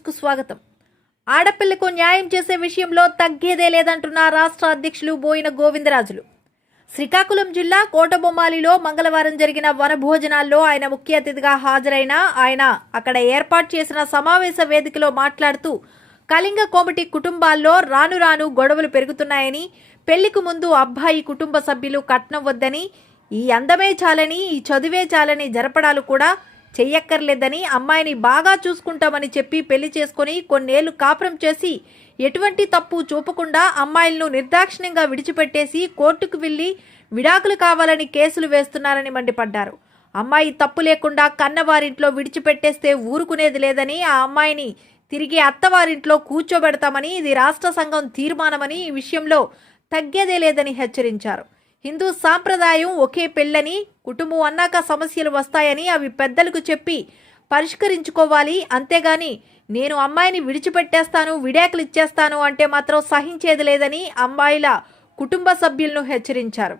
News కు స్వాగతం. ఆడపిల్లకు న్యాయం చేసే విషయంలో తగ్గేదే లేదంటున్న రాష్ట్ర అధ్యక్షులు బోయిన గోవిందరాజులు. శ్రీకాకుళం జిల్లా కోటబొమ్మాలిలో మంగళవారం జరిగిన వనభోజనాల్లో ఆయన ముఖ్య అతిథిగా హాజరైన ఆయన అక్కడ ఏర్పాటు చేసిన సమావేశ వేదికలో మాట్లాడుతూ కళింగ కోమటి కుటుంబాల్లో రాను రాను గొడవలు పెరుగుతున్నాయని, పెళ్లికి ముందు అబ్బాయి కుటుంబ సభ్యులు కట్నం వద్దని, ఈ అందమే చాలని, ఈ చదువే చాలని జరపడాలు కూడా చెయ్యక్కర్లేదని, అమ్మాయిని బాగా చూసుకుంటామని చెప్పి పెళ్లి చేసుకుని కొన్నేళ్లు కాపురం చేసి ఎటువంటి తప్పు చూపకుండా అమ్మాయిలను నిర్దాక్షిణ్యంగా విడిచిపెట్టేసి కోర్టుకు వెళ్లి విడాకులు కావాలని కేసులు వేస్తున్నారని మండిపడ్డారు. అమ్మాయి తప్పు లేకుండా కన్నవారింట్లో విడిచిపెట్టేస్తే ఊరుకునేది లేదని, ఆ అమ్మాయిని తిరిగి అత్తవారింట్లో కూర్చోబెడతామని, ఇది రాష్ట్ర సంఘం తీర్మానమని, ఈ విషయంలో తగ్గేదే లేదని హెచ్చరించారు. హిందూ సాంప్రదాయం ఒకే పెళ్ళని, కుటుంబం అన్నాక సమస్యలు వస్తాయని అవి పెద్దలకు చెప్పి పరిష్కరించుకోవాలి, అంతేగాని నేను అమ్మాయిని విడిచిపెట్టేస్తాను, విడాకులు ఇచ్చేస్తాను అంటే మాత్రం సహించేది లేదని అమ్మాయిల కుటుంబ సభ్యులను హెచ్చరించారు.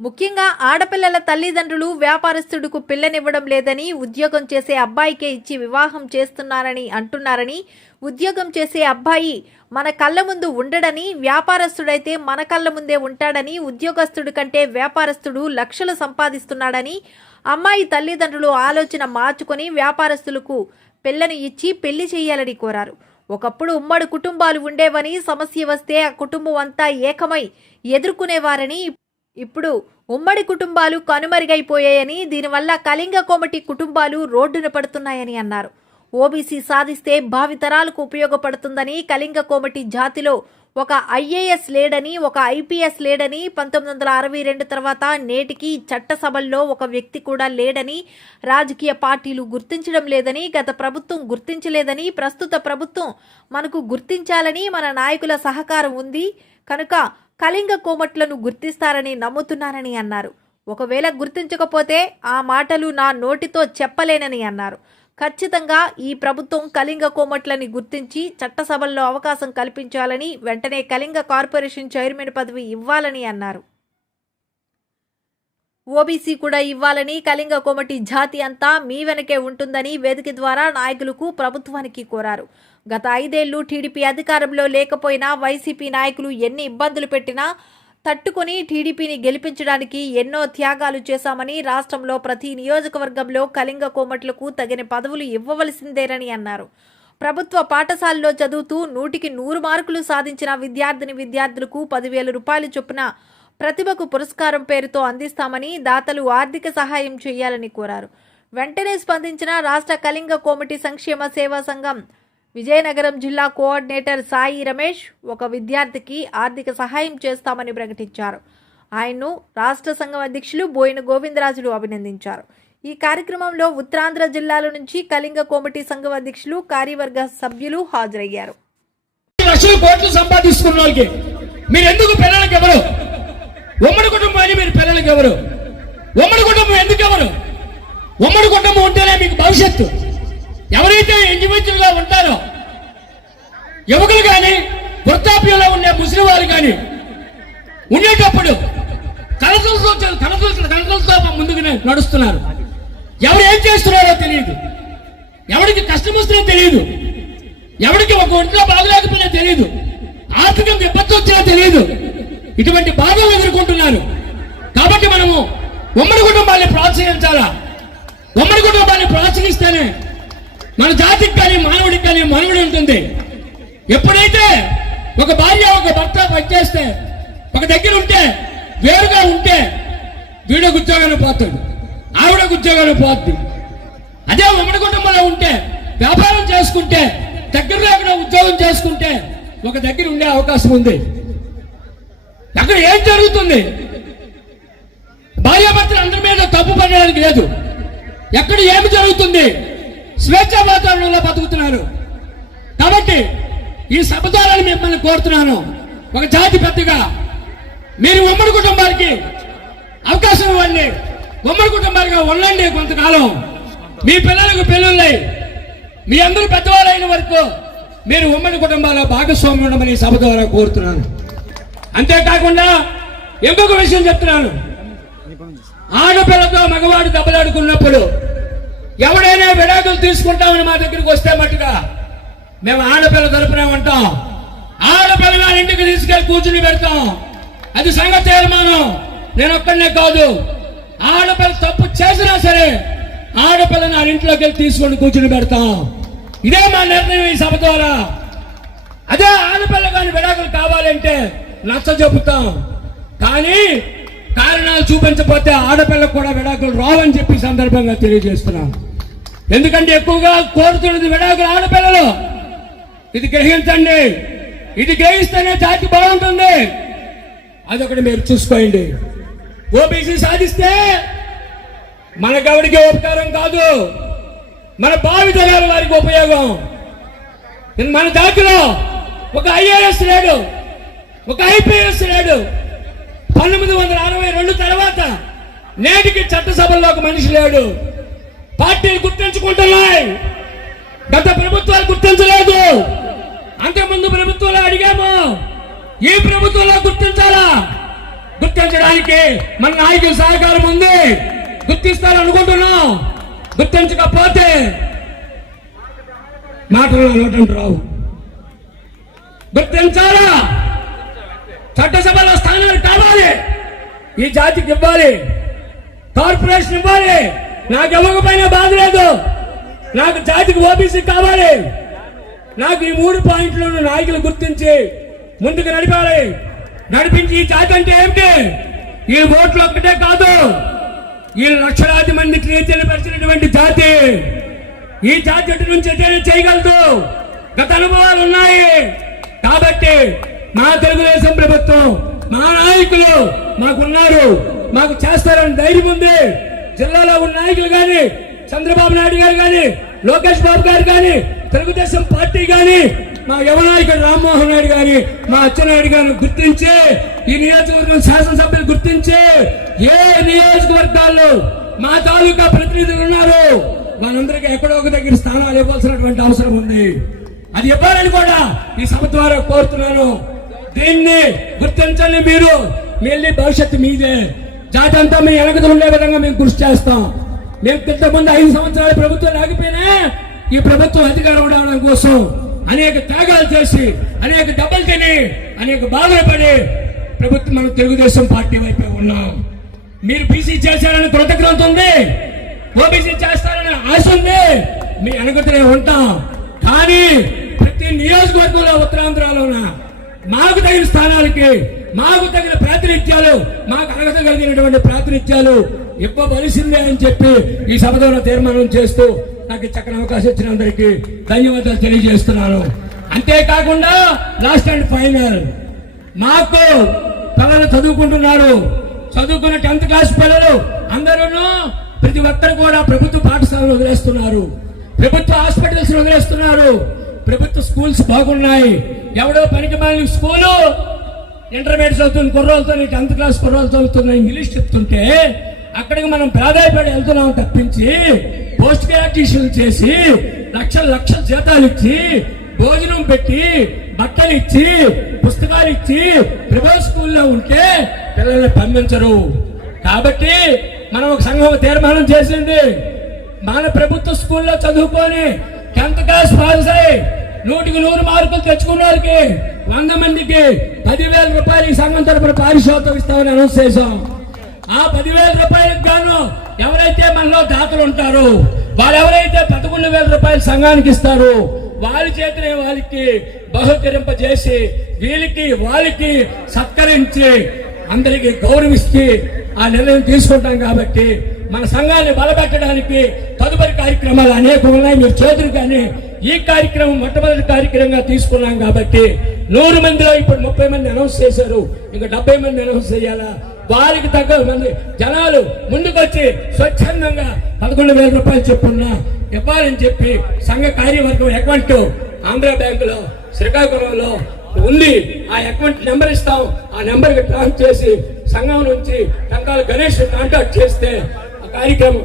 ముఖ్యంగా ఆడపిల్లల తల్లిదండ్రులు వ్యాపారస్తుడికి పిల్లనివ్వడం లేదని, ఉద్యోగం చేసే అబ్బాయికే ఇచ్చి వివాహం చేస్తున్నారని అంటున్నారని, ఉద్యోగం చేసే అబ్బాయి మన కళ్ళ ముందు ఉండడని, వ్యాపారస్తుడైతే మన కళ్ళ ముందే ఉంటాడని, ఉద్యోగస్తుడి కంటే వ్యాపారస్తుడు లక్షలు సంపాదిస్తున్నాడని, అమ్మాయి తల్లిదండ్రులు ఆలోచన మార్చుకొని వ్యాపారస్తులకు పిల్లను ఇచ్చి పెళ్లి చేయాలని కోరారు. ఒకప్పుడు ఉమ్మడి కుటుంబాలు ఉండేవని, సమస్య వస్తే ఆ కుటుంబం అంతా ఏకమై ఎదుర్కొనేవారని, ఇప్పుడు ఉమ్మడి కుటుంబాలు కనుమరుగైపోయాయని, దీనివల్ల కళింగ కోమటి కుటుంబాలు రోడ్డున పడుతున్నాయని అన్నారు. ఓబీసీ సాధిస్తే భావితరాలకు ఉపయోగపడుతుందని, కళింగ కోమటి జాతిలో ఒక ఐఏఎస్ లేడని, ఒక ఐపీఎస్ లేడని, 1962 తర్వాత నేటికి చట్టసభల్లో ఒక వ్యక్తి కూడా లేడని, రాజకీయ పార్టీలు గుర్తించడం లేదని, గత ప్రభుత్వం గుర్తించలేదని, ప్రస్తుత ప్రభుత్వం మనకు గుర్తించాలని, మన నాయకుల సహకారం ఉంది కనుక కళింగ కోమట్లను గుర్తిస్తారని నమ్ముతున్నారని అన్నారు. ఒకవేళ గుర్తించకపోతే ఆ మాటలు నా నోటితో చెప్పలేనని అన్నారు. ఖచ్చితంగా ఈ ప్రభుత్వం కళింగ కోమట్లని గుర్తించి చట్టసభల్లో అవకాశం కల్పించాలని, వెంటనే కళింగ కార్పొరేషన్ చైర్మన్ పదవి ఇవ్వాలని అన్నారు. ఓబీసీ కూడా ఇవ్వాలని, కళింగ కోమటి జాతి అంతా మీ వెనకే ఉంటుందని వేదిక ద్వారా నాయకులకు, ప్రభుత్వానికి కోరారు. గత 5 ఏళ్లు టీడీపీ అధికారంలో లేకపోయినా వైసీపీ నాయకులు ఎన్ని ఇబ్బందులు పెట్టినా తట్టుకొని టీడీపీని గెలిపించడానికి ఎన్నో త్యాగాలు చేశామని, రాష్ట్రంలో ప్రతి నియోజకవర్గంలో కళింగ కోమట్లకు తగిన పదవులు ఇవ్వవలసిందేనని అన్నారు. ప్రభుత్వ పాఠశాలలో చదువుతూ 100కి 100 మార్కులు సాధించిన విద్యార్థులకు 10,000 రూపాయలు చొప్పున ప్రతిభకు పురస్కారం పేరుతో అందిస్తామని, దాతలు ఆర్థిక సహాయం చేయాలని కోరారు. వెంటనే స్పందించిన రాష్ట్ర కళింగ కోమటి సంక్షేమ సేవా సంఘం విజయనగరం జిల్లా కోఆర్డినేటర్ సాయి రమేష్ ఒక విద్యార్థికి ఆర్థిక సహాయం చేస్తామని ప్రకటించారు. ఆయన్ను రాష్ట్ర సంఘం అధ్యక్షులు బోయిన గోవిందరాజులు అభినందించారు. ఈ కార్యక్రమంలో ఉత్తరాంధ్ర జిల్లాల నుంచి కళింగ కోమటి సంఘం అధ్యక్షులు, కార్యవర్గ సభ్యులు హాజరయ్యారు. ఉమ్మడి కుటుంబాన్ని మీరు పిల్లలకి ఎవరు? ఉమ్మడి కుటుంబం ఎందుకు ఎవరు? ఉమ్మడి కుటుంబం ఉంటేనే మీకు భవిష్యత్తు. ఎవరైతే ఇండివిజువల్ గా ఉంటారో, యువకులు కానీ, వృద్ధాప్యంలో ఉండే ముస్లిం వారు కానీ ఉండేటప్పుడు కలతలతో ముందుకు నడుస్తున్నారు. ఎవరు ఏం చేస్తున్నారో తెలియదు, ఎవరికి కష్టం వస్తుందో తెలియదు, ఎవరికి ఒక ఒంట్లో బాగలేకపోయినా తెలియదు, ఆర్థికంగా ఇబ్బంది వచ్చినా తెలియదు. ఇటువంటి బాధలు ఎదుర్కొంటున్నారు. కాబట్టి మనము ఉమ్మడి కుటుంబాన్ని ప్రోత్సహించాలా. ఉమ్మడి కుటుంబాన్ని ప్రోత్సహిస్తేనే మన జాతికి కానీ, మానవుడికి కానీ మనుగడ ఉంటుంది. ఎప్పుడైతే ఒక భార్య ఒక భర్త పనిచేస్తే, ఒక దగ్గర ఉంటే, వేరుగా ఉంటే, వీడికి ఉద్యోగాన్ని పోతుంది, ఆవిడకు ఉద్యోగాన్ని పోతుంది. అదే ఉమ్మడి కుటుంబంలో ఉంటే, వ్యాపారం చేసుకుంటే, దగ్గరలో ఎక్కడ ఉద్యోగం చేసుకుంటే ఒక దగ్గర ఉండే అవకాశం ఉంది. అక్కడ ఏం జరుగుతుంది? భార్యాభర్తలు అందరి మీద తప్పు పడడానికి లేదు. ఎక్కడ ఏమి జరుగుతుంది? స్వేచ్ఛా వాతావరణంలో బతుకుతున్నారు. కాబట్టి ఈ సభ ద్వారా మిమ్మల్ని కోరుతున్నాను, ఒక జాతి పెద్దగా మీరు ఉమ్మడి కుటుంబానికి అవకాశం ఇవ్వండి. ఉమ్మడి కుటుంబాలుగా ఉండండి కొంతకాలం. మీ పిల్లలకు పెళ్ళున్నాయి, మీ అందరూ పెద్దవాళ్ళైన వరకు మీరు ఉమ్మడి కుటుంబాల్లో భాగస్వామ్యం ఉండమని సభ ద్వారా కోరుతున్నాను. అంతేకాకుండా ఇంకొక విషయం చెప్తున్నాను. ఆడపిల్లతో మగవాడు దెబ్బలాడుకున్నప్పుడు ఎవడైనా విడాకులు తీసుకుంటామని మా దగ్గరికి వస్తే మట్టుగా మేము ఆడపిల్ల తరపునే ఉంటాం. ఆడపిల్లగా ఇంటికి తీసుకెళ్లి కూర్చుని పెడతాం. అది సంఘ తీర్మానం. నేను ఒక్కడనే కాదు, ఆడపిల్ల తప్పు చేసినా సరే ఆడపిల్లని ఆ ఇంట్లోకి వెళ్ళి తీసుకొని కూర్చుని పెడతాం. ఇదే మా నిర్ణయం ఈ సభ ద్వారా. అదే ఆడపిల్ల కానీ విడాకులు కావాలంటే నచ్చ చెబుతాం, కానీ కారణాలు చూపించకపోతే ఆడపిల్లకు కూడా విడాకులు రావని చెప్పి సందర్భంగా తెలియజేస్తున్నాం. ఎందుకంటే ఎక్కువగా కోరుతున్నది విడాకులు ఆడపిల్లలు. ఇది గ్రహించండి. ఇది గ్రహిస్తేనే జాతి బాగుంటుంది. అదొకటి మీరు చూసుకోండి. ఓబీసీ సాధిస్తే మనకెవరికి ఉపకారం కాదు, మన భావితరాల వారికి ఉపయోగం. మన జాతిలో ఒక ఐఏఎస్ లేడు, ఒక ఐపీఎస్ లేడు. 1962 తర్వాత నేటికి చట్టసభల్లో ఒక మనిషి లేడు. పార్టీలు గుర్తించుకుంటున్నాయి, గత ప్రభుత్వాలు గుర్తించలేదు. అంతకుముందు ప్రభుత్వంలో అడిగాము, ఈ ప్రభుత్వంలో గుర్తించాలా? గుర్తించడానికి మన నాయకుల సహకారం ఉంది. గుర్తిస్తారనుకుంటున్నాం. గుర్తించకపోతే మాటలు నోటంటు రావు. గుర్తించాలా? చట్టసభలో స్థానాలు కావాలి, ఈ జాతికి ఇవ్వాలి, కార్పొరేషన్ ఇవ్వాలి. నాకు ఇవ్వకపోయినా బాధ లేదు, నాకు జాతికి ఓబీసీ కావాలి. నాకు ఈ 3 పాయింట్లను నాయకులు గుర్తించి ముందుకు నడిపాలి. నడిపించి ఈ జాతి అంటే ఏమిటి? ఈ ఓట్లు ఒక్కటే కాదు, ఈ లక్షలాది మందికి చైతన్యపరిచినటువంటి జాతి. ఈ జాతి ఎటు నుంచి ఎటైనా చేయగలదు. గత అనుభవాలు ఉన్నాయి. కాబట్టి మా తెలుగుదేశం ప్రభుత్వం, మా నాయకులు మాకున్నారు, మాకు చేస్తారని ధైర్యం ఉంది. జిల్లాలో ఉన్న నాయకులు కానీ, చంద్రబాబు నాయుడు గారు కానీ, లోకేష్ బాబు గారు కానీ, తెలుగుదేశం పార్టీ కానీ, మా యువ నాయకుడు రామ్మోహన్ నాయుడు గారి, మా అచ్చెన్నాయుడు గారిని గుర్తించి, ఈ నియోజకవర్గం శాసనసభ్యులు గుర్తించి, ఏ నియోజకవర్గాల్లో మా తాలూకా ప్రతినిధులు ఉన్నారు వాళ్ళందరికీ ఎక్కడో ఒక దగ్గర స్థానాలు ఇవ్వాల్సినటువంటి అవసరం ఉంది. అది ఇవ్వాలని కూడా ఈ సభ ద్వారా కోరుతున్నాను. దీన్ని గుర్తించండి. మీరు మళ్ళీ భవిష్యత్తు మీదే. జాతి అంతా మీ వెనకలు ఉండే విధంగా మేము కృషి చేస్తాం. మేము ఇంతకుముందు 5 సంవత్సరాల ప్రభుత్వం లేకపోయినా ఈ ప్రభుత్వం అధికారం ఉండడం కోసం అనేక త్యాగాలు చేసి, అనేక దెబ్బలు తిని, అనేక బాధలు పడి ప్రభుత్వం మనం తెలుగుదేశం పార్టీ వైపే ఉన్నాం. మీరు బీసీ చేశారని కృతజ్ఞత ఉంది, ఓబీసీ చేస్తారని ఆశ ఉంది, మీ వెనకనే ఉంటాం. కానీ ప్రతి నియోజకవర్గంలో ఉత్తరాంధ్రలోన మాకు తగిన స్థానాలకి, మాకు తగిన ప్రాతినిధ్యాలు, మాకు అర్హత కలిగినటువంటి ప్రాతినిధ్యాలు ఇవ్వవలసిందే అని చెప్పి ఈ సభ ద్వారా తీర్మానం చేస్తూ నాకు చక్కని అవకాశం ఇచ్చిన అందరికీ ధన్యవాదాలు తెలియజేస్తున్నాను. అంతేకాకుండా లాస్ట్ అండ్ ఫైనల్, మాకు పిల్లలు చదువుకుంటున్నారు. చదువుకున్న 10th క్లాస్ పిల్లలు అందరూ ప్రతి ఒక్కరు కూడా ప్రభుత్వ పాఠశాలను వదిలేస్తున్నారు, ప్రభుత్వ హాస్పిటల్స్ వదిలేస్తున్నారు. ప్రభుత్వ స్కూల్స్ బాగున్నాయి. ఎవడో పనికి మాలిన స్కూలు ఇంటర్మీడియట్ చదువుతున్న కుర్రోలతో 10th క్లాస్ కుర్రోలు చదువుతున్న ఇంగ్లీష్ చెప్తుంటే అక్కడికి మనం ప్రాధాయపడి వెళ్తున్నాం తప్పించి, పోస్ట్ గ్రాడ్యుయేషన్ చేసి లక్షల జీతాలు ఇచ్చి, భోజనం పెట్టి, బట్టలు ఇచ్చి, పుస్తకాలు ఇచ్చి ప్రైవేట్ స్కూల్లో ఉంటే పిల్లల్ని పంపించరు. కాబట్టి మనం ఒక సంఘం తీర్మానం చేసింది, మన ప్రభుత్వ స్కూల్లో చదువుకొని 10th క్లాస్ పాస్ అయ్యి 100కి 100 మార్కులు తెచ్చుకున్న వాళ్ళకి 100 మందికి 10,000 రూపాయలు ఈ సంఘం తరపున పారితోషికం ఇస్తామని అనౌన్స్ చేశాం. ఆ 10,000 రూపాయలకు గాను ఎవరైతే మనలో దాతలు ఉంటారో, వాళ్ళు ఎవరైతే 11,000 రూపాయలు సంఘానికి ఇస్తారో వాళ్ళ చేతనే వాళ్ళకి బహుకరింపజేసి, వీళ్ళకి వాళ్ళకి సత్కరించి, అందరికి గౌరవిస్తే ఆ నిర్ణయం తీసుకుంటాం. కాబట్టి మన సంఘాన్ని బలపెట్టడానికి తదుపరి కార్యక్రమాలు అనేకం ఉన్నాయి. మీరు చేతులు కానీ ఈ కార్యక్రమం మొట్టమొదటి కార్యక్రమంగా తీసుకున్నాం. కాబట్టి 100 మందిలో ఇప్పుడు 30 మంది అనౌన్స్ చేశారు, ఇంకా 70 మంది అనౌన్స్ చేయాలా. వారికి తగ్గ మంది జనాలు ముందుకొచ్చి స్వచ్ఛందంగా 11,000 రూపాయలు చెప్పున్న ఇవ్వాలని చెప్పి సంఘ కార్యవర్గం అకౌంట్ ఆంధ్ర బ్యాంకులో శ్రీకాకుళంలో ఉంది. ఆ అకౌంట్ నెంబర్ ఇస్తాం. ఆ నెంబర్ కి ట్రాన్స్ఫర్ చేసి సంఘం నుంచి టంకాల గణేష్ కాంటాక్ట్ చేస్తే ఆ కార్యక్రమం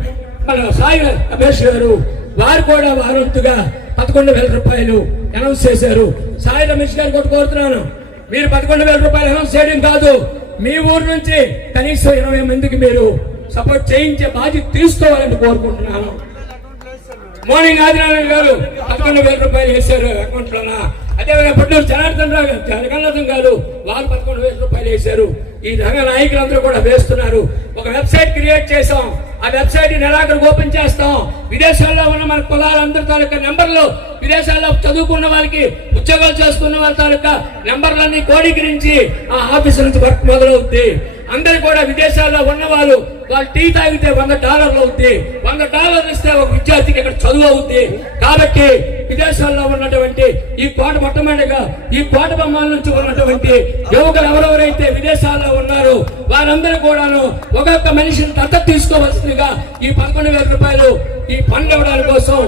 మన సాయి రమేష్ గారు వారు కూడా వారంతుగా 11,000 రూపాయలు అనౌన్స్ చేశారు. సాయి రమేష్ గారు కూడా కోరుతున్నాను, మీరు 11,000 రూపాయలు అనౌన్స్ చేయడం కాదు, మీ ఊరు నుంచి కనీసం 20 మందికి మీరు సపోర్ట్ చేయించే బాధ్యత తీసుకోవాలని కోరుకుంటున్నాను. మార్నింగ్ ఆదినారాయణ గారు 11,000 రూపాయలు వేశారు అకౌంట్ లోన. అదేవిధంగా పొట్టూరు జనార్దన్ గారు వాళ్ళు 11,000 రూపాయలు వేశారు. ఈ రంగ నాయకులందరూ కూడా వేస్తున్నారు. ఒక వెబ్సైట్ క్రియేట్ చేసాం. ఆ వెబ్సైట్ నెలాఖరు ఓపెన్ చేస్తాం. విదేశాల్లో ఉన్న మన కులాలందరి తాలూకా నెంబర్లు, విదేశాల్లో చదువుకున్న వాళ్ళకి, ఉద్యోగాలు చేస్తున్న వాళ్ళ తాలూకా నెంబర్లన్నీ కోడీకరించి ఆ ఆఫీస్ నుంచి వర్క్ మొదలవుద్ది. అందరు కూడా విదేశాల్లో ఉన్న వాళ్ళు టీ తాగితే $100 అవుద్ది. $100 ఇస్తే ఒక విద్యార్థికి ఇక్కడ చదువు అవుద్ది. కాబట్టి విదేశాల్లో ఉన్నటువంటి ఈ కోట మొట్టమొదటిగా ఈ కోట బొమ్మల నుంచి ఉన్నటువంటి యువకులు ఎవరెవరైతే విదేశాల్లో ఉన్నారో వారందరూ కూడాను ఒక్కొక్క మనిషిని దత్తత తీసుకోవాల్సిందిగా ఈ 11,000 రూపాయలు ఈ ఫండ్ ఇవ్వడానికి కోసం